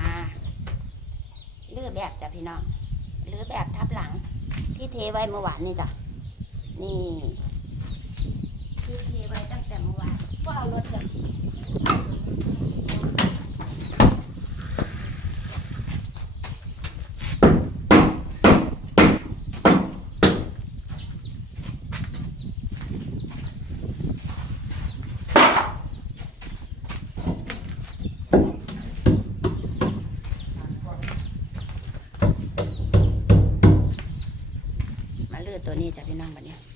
มาเลือแบบจ้ะพี่น้องหรือแบบทับหลัง ที่เทไว้เมื่อวานนี่จ้ะนี่ที่เทไว้ตั้งแต่เมื่อวานก็เอารถจ้ะ ตัวนี้จ้ะพี่น้องบัดนี้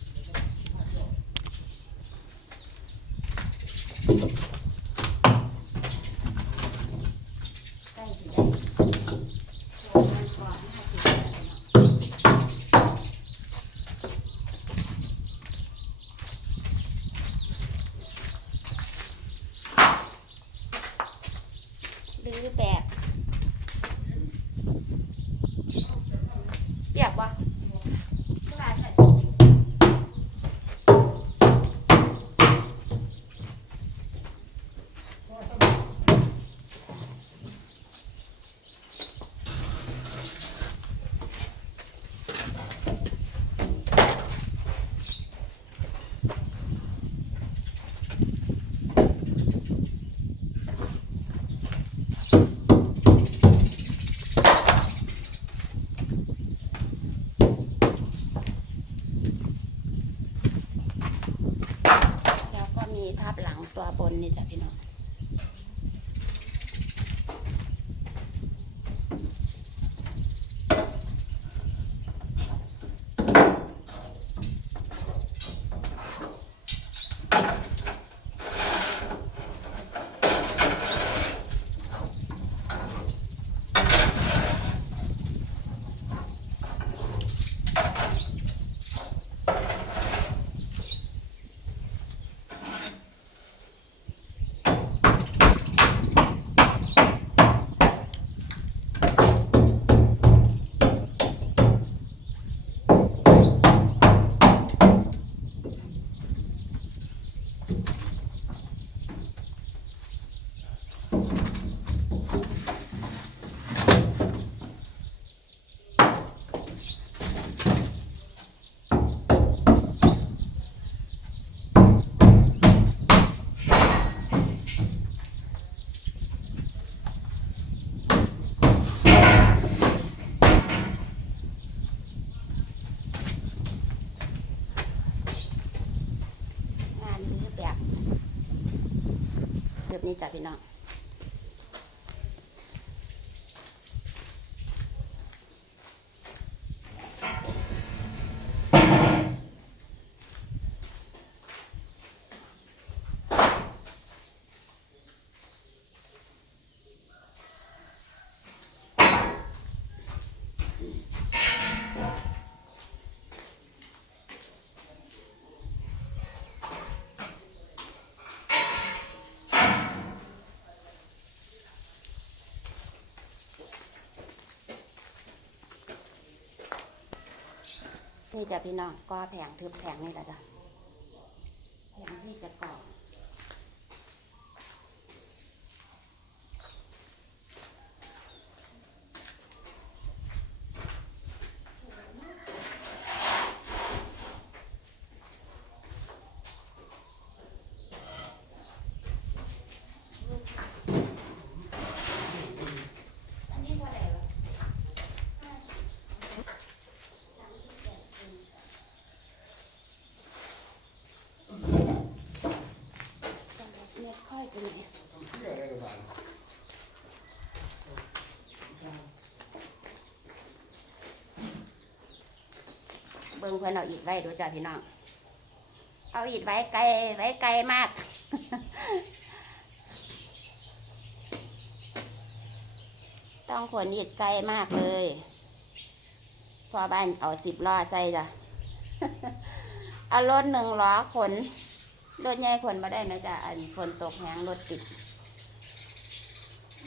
นี้จ้ะพี่น้อง นี่จ้ะพี่น้องก็แผงทึบแผงนี่แหละจ้ะแผงที่จะก่ออันนี้ว่าอะไรวะ เน็ตค่อยไปไหน เบิ่งเพื่อนเอาอิดไว้ดูจ้ะพี่น้อง เอาอิดไว้ไกลไว้ไกลมาก ต้องขนอิดไกลมากเลยพอบ้านเอาสิบล้อใส่จ้ะ เอารถหนึ่งล้อขน รถใหญ่ขนมาได้ไหมจ๊ะอันฝนตกแห้งรถติด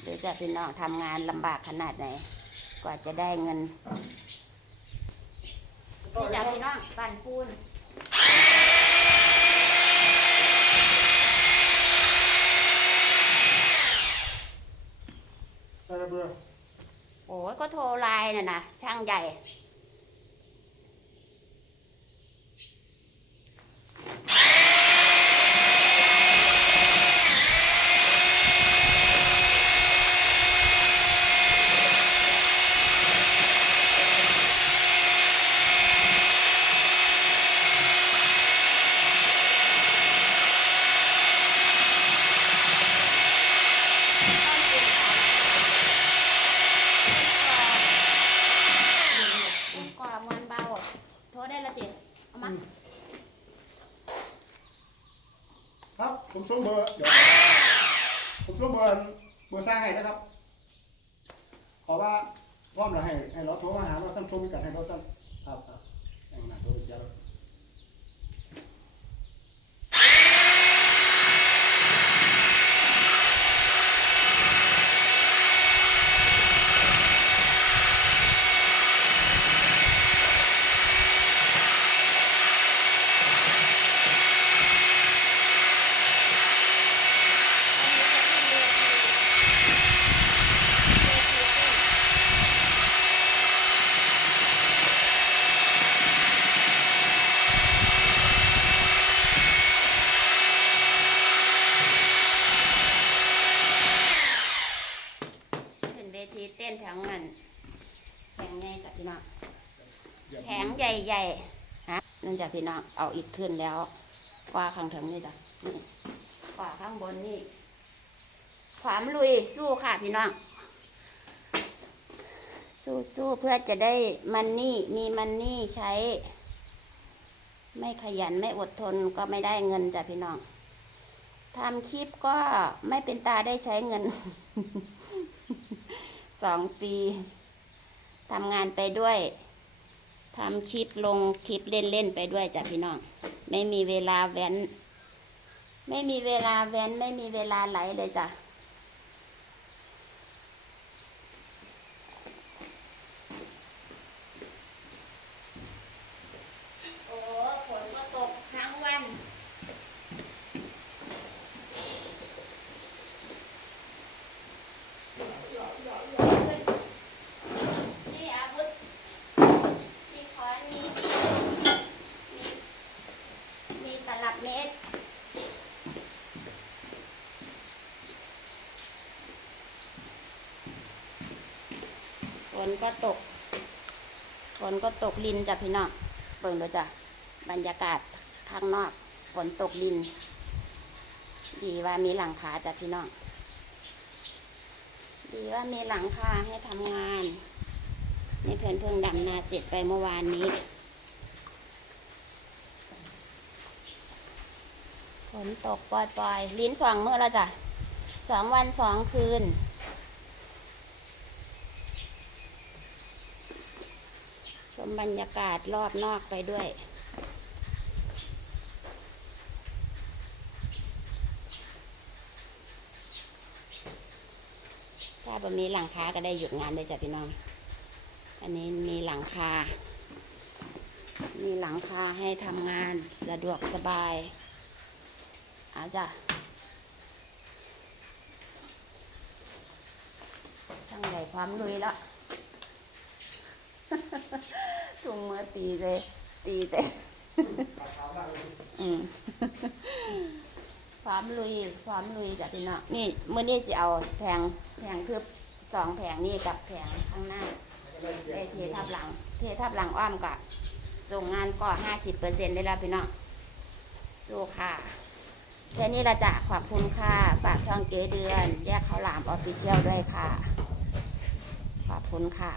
เดี๋ยวจะพี่น้องทำงานลำบากขนาดไหน กว่าจะได้เงิน นี่จ้ะพี่น้องปั่นปูนใส่ระเบือยก็โทรไลน์น่ะนะช่างใหญ่ กว่ามันเบาโทรได้ละติ เอามาครับ ผมส่งเบอร์เดี๋ยวผมส่งเบอร์เบอร์สร้างให้นะครับ ขอว่าพร้อมแล้วให้ให้เราโทรมาหาเราสั้นชมกันให้เราสั้นครับครับแต่งหน้าโทรไปเจอเรา เป็นเวทีเต้นแถวนั้นแผงใหญ่จ้ะพี่น้อง เดี๋ยว แผงใหญ่ๆฮะนั่น จ้ะพี่น้องเอาอีกขึ้นแล้วกว่าข้างถึงนี่จ้ะนี่กว่าข้างบนนี่ความลุยสู้ค่ะพี่น้องสู้สู้เพื่อจะได้มันนี่มีมันนี่ใช้ ไม่ขยันไม่อดทนก็ไม่ได้เงินจ้ะพี่น้องทำคลิปก็ไม่เป็นตาได้ใช้เงินสองปีทำงานไปด้วย ทำคลิปลงคลิปเล่นๆไปด้วยจ้ะพี่น้อง ไม่มีเวลาแว้น ไม่มีเวลาแว้น ไม่มีเวลาไหลเลยจ้ะ โอ้ฝนก็ตกทั้งวัน นี่อาวุธมีค้อนมีมีดมีมีตลับเมตร ฝน ก็ตกฝนก็ตกลินจ้ะพี่น้องเบิ่งดูจ้ะบรรยากาศข้างนอกฝนตกลิน ดีว่ามีหลังคาจ้ะพี่น้องดีว่ามีหลังคาให้ทำงานนี่เพิ่นเพิ่งดำนาเสร็จไปเมื่อวานนี้ฝนตกปล่อยๆลิ้นสองเมื่อแล้วจ้ะสองวันสองคืน ช มบรรยากาศรอบนอกไปด้วย ถ้าบ่มีหลังคาก็ได้หยุดงานเลยจ้ะพี่น้อง อันนี้มีหลังคา มีหลังคาให้ทำงานสะดวกสบายอาจ้ะช่างใหญ่ความลุยละ ถุงมือตีเลยตีเตะอืมความลุยความลุยจ้ะพี่น้องนี่มื่อนี้จะเอาแผงแผงคือสองแผงนี่กับแผงข้างหน้าได้เททับหลัง เททับหลังอ้อมกับส่งงานก็ห้าสิบเปอร์เซ็นต์ได้แล้วพี่น้องสู้ค่ะแค่นี้ละจ้ะขอบคุณค่ะ ฝากช่องเจ๊เดือน แยกข้าวหลามออฟฟิเชียลด้วยค่ะ ขอบคุณค่ะ